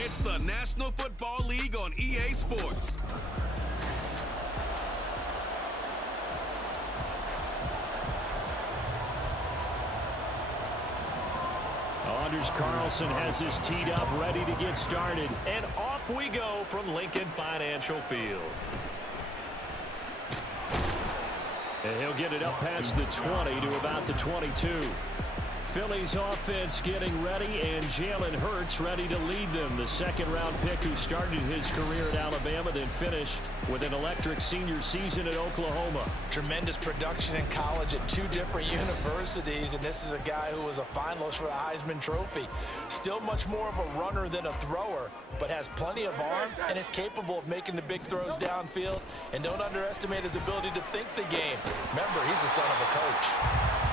It's the National Football League on EA Sports. Anders Carlson has his teed up, ready to get started. And off we go from Lincoln Financial Field. And he'll get it up past the 20 to about the 22. Philly's offense getting ready, and Jaylen Hurts ready to lead them. The second-round pick who started his career at Alabama, then finished with an electric senior season at Oklahoma. Tremendous production in college at two different universities, and this is a guy who was a finalist for the Heisman Trophy. Still much more of a runner than a thrower, but has plenty of arm and is capable of making the big throws downfield. And don't underestimate his ability to think the game. Remember, he's the son of a coach.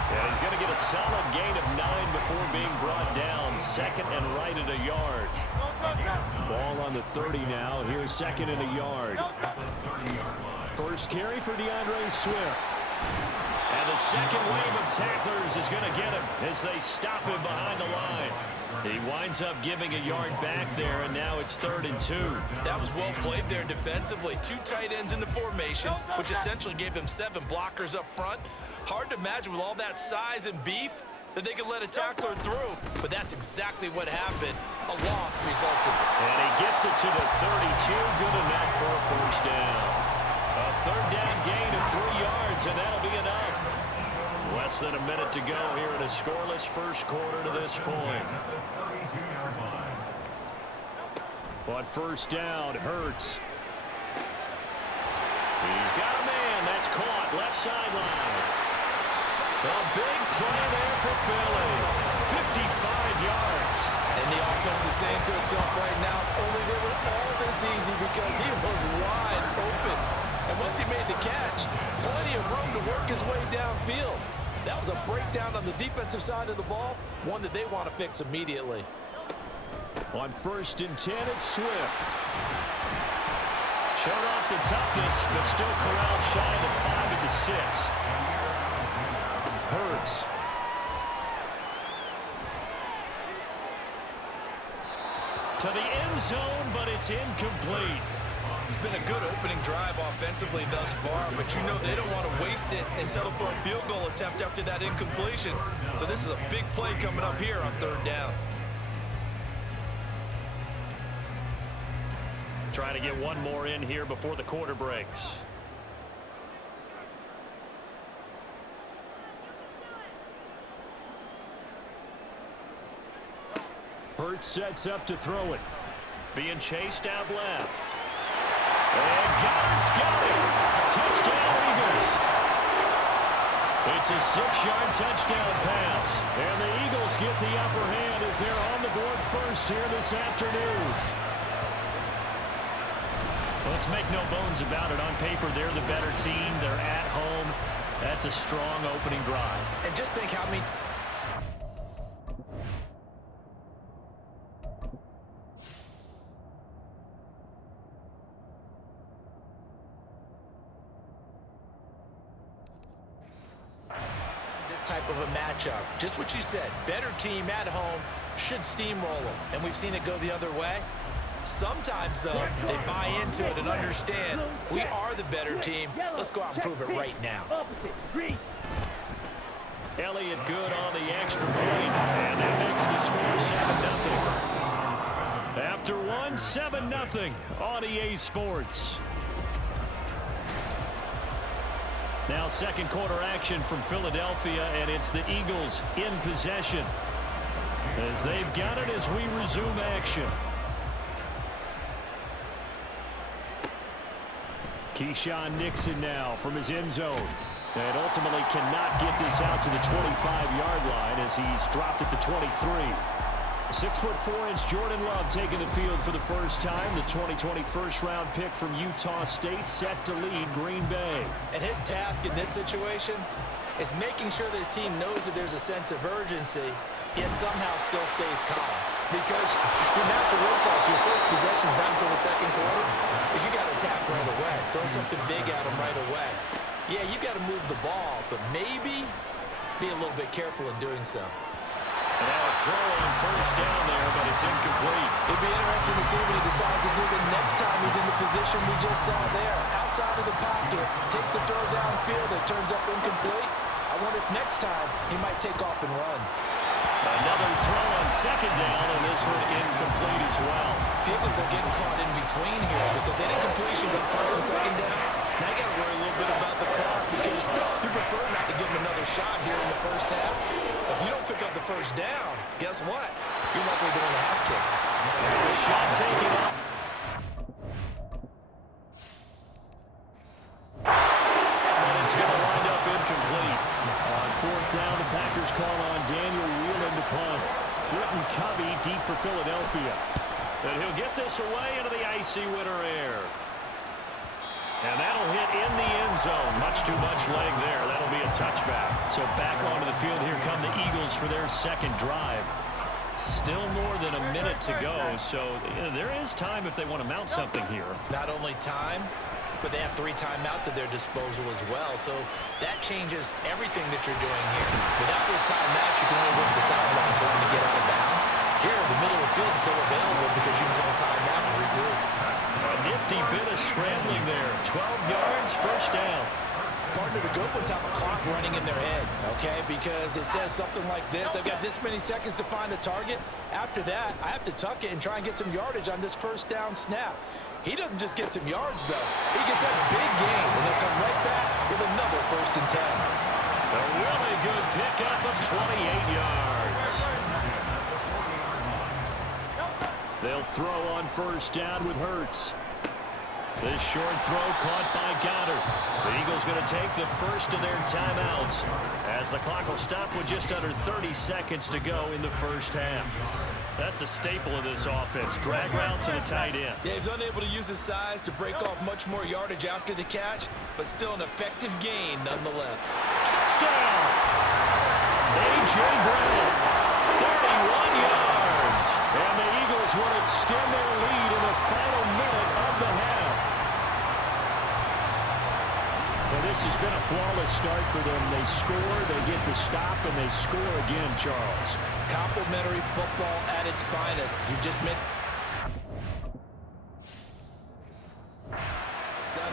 And he's going to get a solid gain of 9 before being brought down. Second and right at a yard. Ball on the 30 now. Here's second and a yard. First carry for DeAndre Swift. And the second wave of tacklers is going to get him as they stop him behind the line. He winds up giving a yard back there, and now it's 3rd and 2. That was well played there defensively. Two tight ends in the formation, which essentially gave them 7 blockers up front. Hard to imagine with all that size and beef that they could let a tackler through, but that's exactly what happened. A loss resulted. And he gets it to the 32, good enough for a first down. A 3rd down gain of 3 yards, and that'll be enough. Less than a minute to go here in a scoreless first quarter to this point. On first down, Hurts. He's got a man. That's caught. Left sideline. A big play there for Philly. 55 yards. And the offense is saying to itself right now, only they were all this easy because he was wide open. And once he made the catch, plenty of room to work his way downfield. That was a breakdown on the defensive side of the ball, one that they want to fix immediately. On 1st and 10, it's Swift. Showed off the toughness, but still corralled shy of the 5 at the 6. Hurts. To the end zone, but it's incomplete. It's been a good opening drive offensively thus far, but you know they don't want to waste it and settle for a field goal attempt after that incompletion. So this is a big play coming up here on 3rd down. Trying to get one more in here before the quarter breaks. Hurts sets up to throw it. Being chased out left. And Goddard's got it. Touchdown, Eagles. It's a 6-yard touchdown pass. And the Eagles get the upper hand as they're on the board first here this afternoon. Let's make no bones about it. On paper, they're the better team. They're at home. That's a strong opening drive. And just think how many... this type of a matchup. Just what you said. Better team at home should steamroll them. And we've seen it go the other way. Sometimes, though, they buy into it and understand we are the better team. Let's go out and prove it right now. Elliott good on the extra point, and that makes the score 7-0. After one, 7-0 on EA Sports. Now second quarter action from Philadelphia, and it's the Eagles in possession as they've got it as we resume action. Keyshawn Nixon now from his end zone. And ultimately cannot get this out to the 25-yard line as he's dropped at the 23. 6'4" Jordan Love taking the field for the first time. The 2020 first-round pick from Utah State set to lead Green Bay. And his task in this situation is making sure that his team knows that there's a sense of urgency, yet somehow still stays calm. Because your natural impulse, your first possession is not until the second quarter, is you got to attack right away. Throw something big at them right away. Yeah, you got to move the ball, but maybe be a little bit careful in doing so. And now a throw on first down there, but it's incomplete. It'd be interesting to see what he decides to do the next time he's in the position we just saw there. Outside of the pocket, takes a throw downfield, it turns up incomplete. I wonder if next time he might take off and run. Another throw on second down, and this one incomplete as well. Feels like they're getting caught in between here because any completions on first and second down, now you got to worry a little bit about the clock because you prefer not to give him another shot here in the first half. If you don't pick up the first down, guess what? You're likely going to have to. The shot taken up. But it's going to wind up incomplete. On fourth down, the Packers call on Daniel Whelan to punt. Britton Covey deep for Philadelphia. And he'll get this away into the icy winter air. And that'll hit in the end zone. Much too much leg there. That'll be a touchback. So back onto the field, here come the Eagles for their second drive. Still more than a minute to go, so there is time if they want to mount something here. Not only time, but they have 3 timeouts at their disposal as well. So that changes everything that you're doing here. Without those timeouts, you can only work the sidelines hoping to get out of bounds. Here, the middle of the field is still available because you can call timeout and regroup. A nifty bit of scrambling there. 12 yards, first down. Partner, the good ones have a clock running in their head, okay? Because it says something like this. I've got this many seconds to find a target. After that, I have to tuck it and try and get some yardage on this first down snap. He doesn't just get some yards, though. He gets a big gain, and they'll come right back with another first and 10. A really good pickup of 28 yards. They'll throw on first down with Hurts. This short throw caught by Goddard. The Eagles going to take the first of their timeouts as the clock will stop with just under 30 seconds to go in the first half. That's a staple of this offense. Drag route to the tight end. Yeah, he's unable to use his size to break off much more yardage after the catch, but still an effective gain nonetheless. Touchdown! A.J. Brown, 31 yards. And the Eagles want to extend their lead in the final minute of the half. Well, this has been a flawless start for them. They score, they get the stop, and they score again, Charles. Complimentary football at its finest. You just meant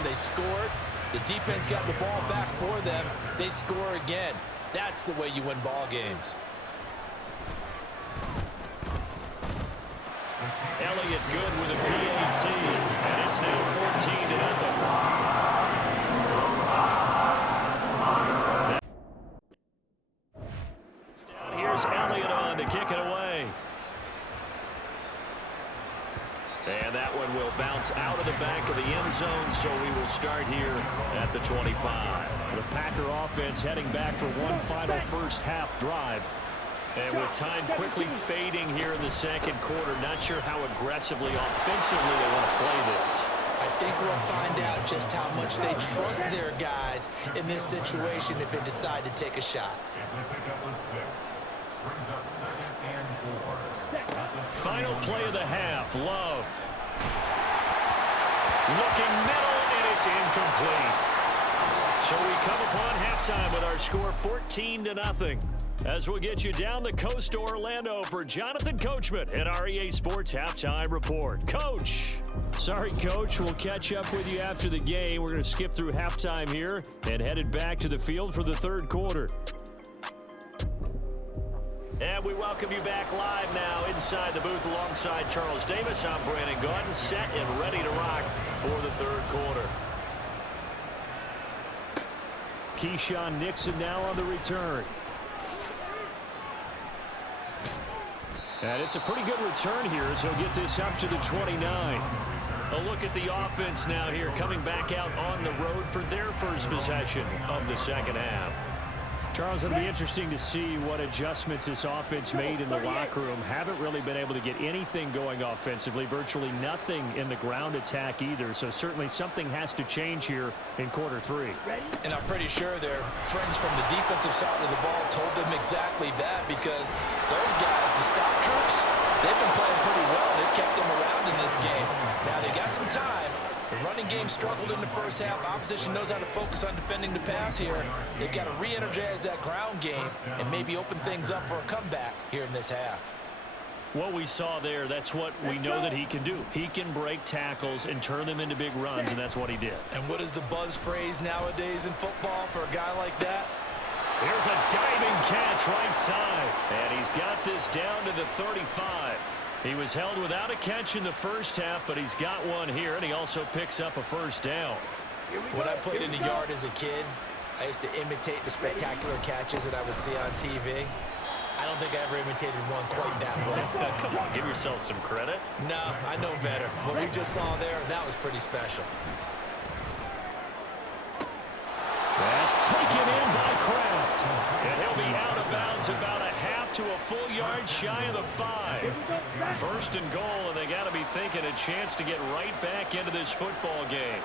they scored. The defense got the ball back for them. They score again. That's the way you win ball games. Elliott good with a PAT, and it's now 14-0. Here's Elliott on to kick it away. And that one will bounce out of the back of the end zone, so we will start here at the 25. The Packer offense heading back for one final first half drive. And with time quickly fading here in the second quarter, not sure how aggressively, offensively they want to play this. I think we'll find out just how much they trust their guys in this situation if they decide to take a shot. Final play of the half, Love. Looking middle, and it's incomplete. So we come upon halftime with our score 14-0. As we'll get you down the coast to Orlando for Jonathan Coachman at our EA Sports Halftime Report. Coach. Sorry, Coach. We'll catch up with you after the game. We're going to skip through halftime here and headed back to the field for the third quarter. And we welcome you back live now inside the booth alongside Charles Davis. I'm Brandon Gaudin, set and ready to rock for the third quarter. Keyshawn Nixon now on the return. And it's a pretty good return here as he'll get this up to the 29. A look at the offense now here, coming back out on the road for their first possession of the second half. Charles, it'll be interesting to see what adjustments this offense made in the locker room. Haven't really been able to get anything going offensively, virtually nothing in the ground attack either. So certainly something has to change here in quarter three. And I'm pretty sure their friends from the defensive side of the ball told them exactly that, because those guys, the scout troops, they've been playing pretty well. They've kept them around in this game. Now they got some time, The running game struggled in the first half. Opposition knows how to focus on defending the pass here. They've got to re-energize that ground game and maybe open things up for a comeback here in this half. What we saw there, that's what we know that he can do. He can break tackles and turn them into big runs, and that's what he did. And what is the buzz phrase nowadays in football for a guy like that? Here's a diving catch right side. And he's got this down to the 35. He was held without a catch in the first half, but he's got one here, and he also picks up a first down. When I played in the yard as a kid, I used to imitate the spectacular catches that I would see on TV. I don't think I ever imitated one quite that well. Come on, give yourself some credit. No, I know better. What we just saw there, that was pretty special. That's taken in by Kraft. And he'll be out of bounds about a half to a full yard shy of the 5. First and goal, and they got to be thinking a chance to get right back into this football game.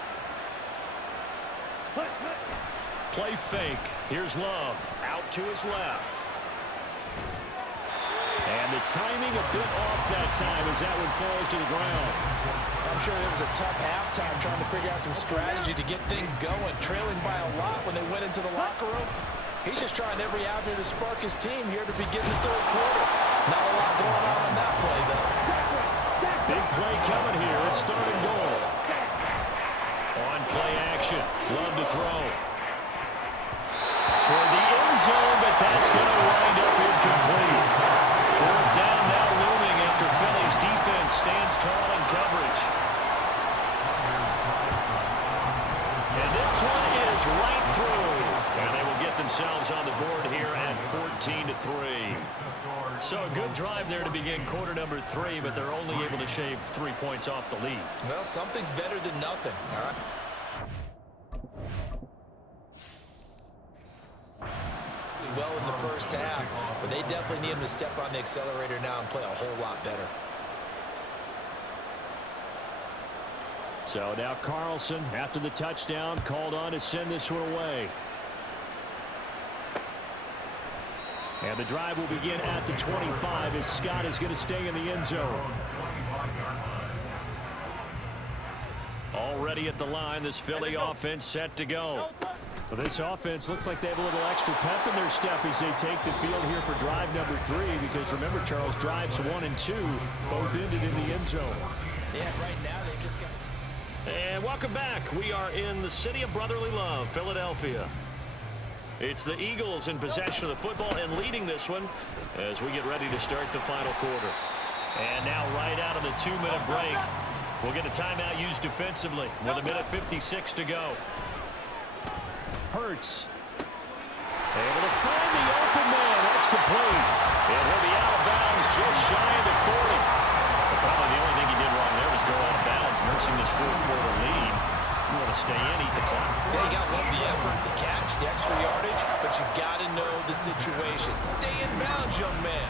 Play fake. Here's Love. Out to his left. And the timing a bit off that time as that one falls to the ground. I'm sure it was a tough halftime trying to figure out some strategy to get things going. Trailing by a lot when they went into the locker room. He's just trying every avenue to spark his team here to begin the third quarter. Not a lot going on that play, though. Big play coming here. It's third and goal. On play action. Love to throw. Toward the end zone, but that's going to wind up incomplete. Fourth down now looming after Philly's defense stands tall in coverage. And this one is right through. And they will get themselves on the board here at 14-3. So a good drive there to begin quarter number 3, but they're only able to shave 3 points off the lead. Well, something's better than nothing. All right. Well in the first half, but they definitely need him to step on the accelerator now and play a whole lot better. So now Carlson, after the touchdown, called on to send this one away. And the drive will begin at the 25 as Scott is going to stay in the end zone. Already at the line, this Philly offense set to go. Well, this offense looks like they have a little extra pep in their step as they take the field here for drive number 3, because remember, Charles, drives 1 and 2 both ended in the end zone. Yeah, right now they just got... And welcome back. We are in the city of brotherly love, Philadelphia. It's the Eagles in possession of the football and leading this one as we get ready to start the final quarter. And now right out of the 2-minute break, we'll get a timeout used defensively with 1:56 to go. Hurts. Able to find the open man. That's complete. And he'll be out of bounds just shy of the 40. But probably the only thing he did wrong there was go out of bounds, nursing this fourth quarter lead. You want to stay in, eat the clock. Yeah, you got to love the effort, the catch, the extra yardage, but you got to know the situation. Stay in bounds, young man.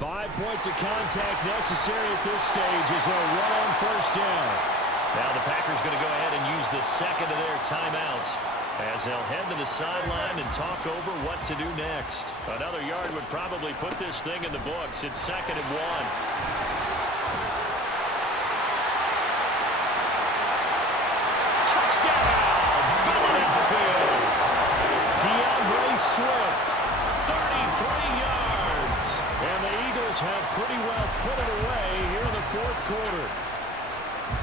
5 points of contact necessary at this stage as they'll run on first down. Now the Packers going to go ahead and use the second of their timeouts as they'll head to the sideline and talk over what to do next. Another yard would probably put this thing in the books. It's 2nd and 1. Touchdown! Philadelphia! DeAndre Swift, 33 yards. And the Eagles have pretty well put it away here in the fourth quarter.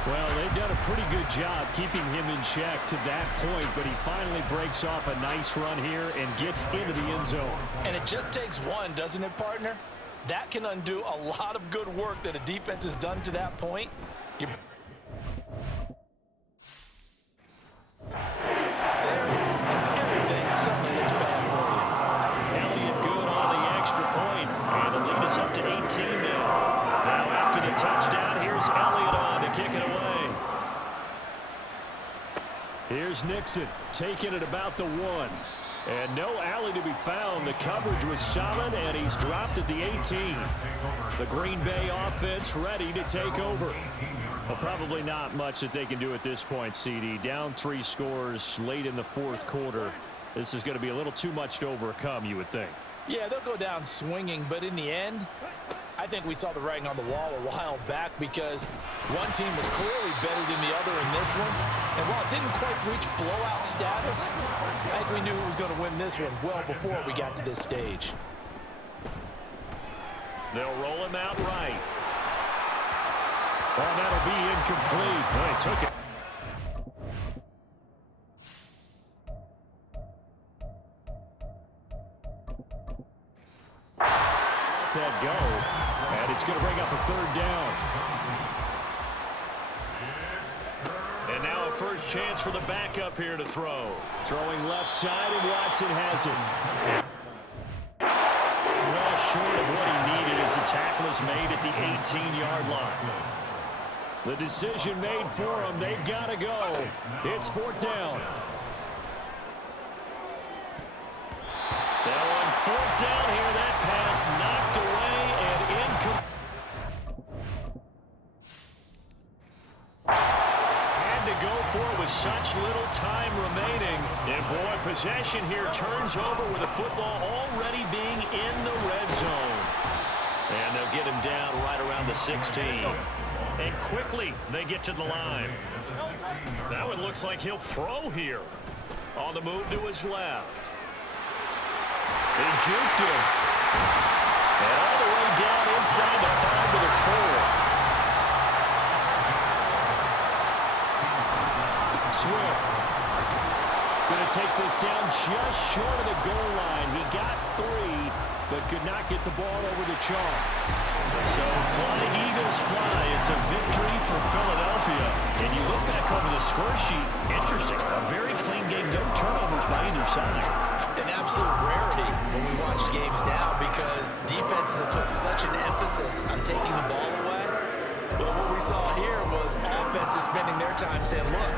Well, they've done a pretty good job keeping him in check to that point, but he finally breaks off a nice run here and gets into the end zone. And it just takes one, doesn't it, partner? That can undo a lot of good work that a defense has done to that point. Everything suddenly looks bad for you. Elliott good on the extra point, and the lead is up to 18 now. Now after the touchdown, here's Elliott on to kick it away. Here's Nixon taking it about the 1. And no alley to be found. The coverage was solid, and he's dropped at the 18. The Green Bay offense ready to take over. Well, probably not much that they can do at this point, CD. Down 3 scores late in the fourth quarter. This is going to be a little too much to overcome, you would think. Yeah, they'll go down swinging, but in the end, I think we saw the writing on the wall a while back because one team was clearly better than the other in this one. And while it didn't quite reach blowout status, I think we knew who was going to win this one well before we got to this stage. They'll roll him out right. Oh, that'll be incomplete. Well, he took it. That go, and it's going to bring up a third down. And now a first chance for the backup here to throw. Throwing left side, and Watson has it. Well short of what he needed as the tackle is made at the 18-yard line. The decision made for him. They've got to go. It's fourth down. Now on fourth down here, that pass knocked away and incomplete. Had to go for it with such little time remaining. And boy, possession here turns over with the football already being in the red zone. And they'll get him down right around the 16. And quickly they get to the line. Now it looks like he'll throw here. On the move to his left. They juked him. And all the way down inside the 5 to the 4. Swift going to take this down just short of the goal line. He got 3, but could not get the ball over the chalk. So fly, Eagles fly. It's a victory for Philadelphia. And you look back over the score sheet, interesting. A very clean game, no turnovers by either side. An absolute rarity when we watch games now because defenses have put such an emphasis on taking the ball away. But what we saw here was offenses spending their time saying, look,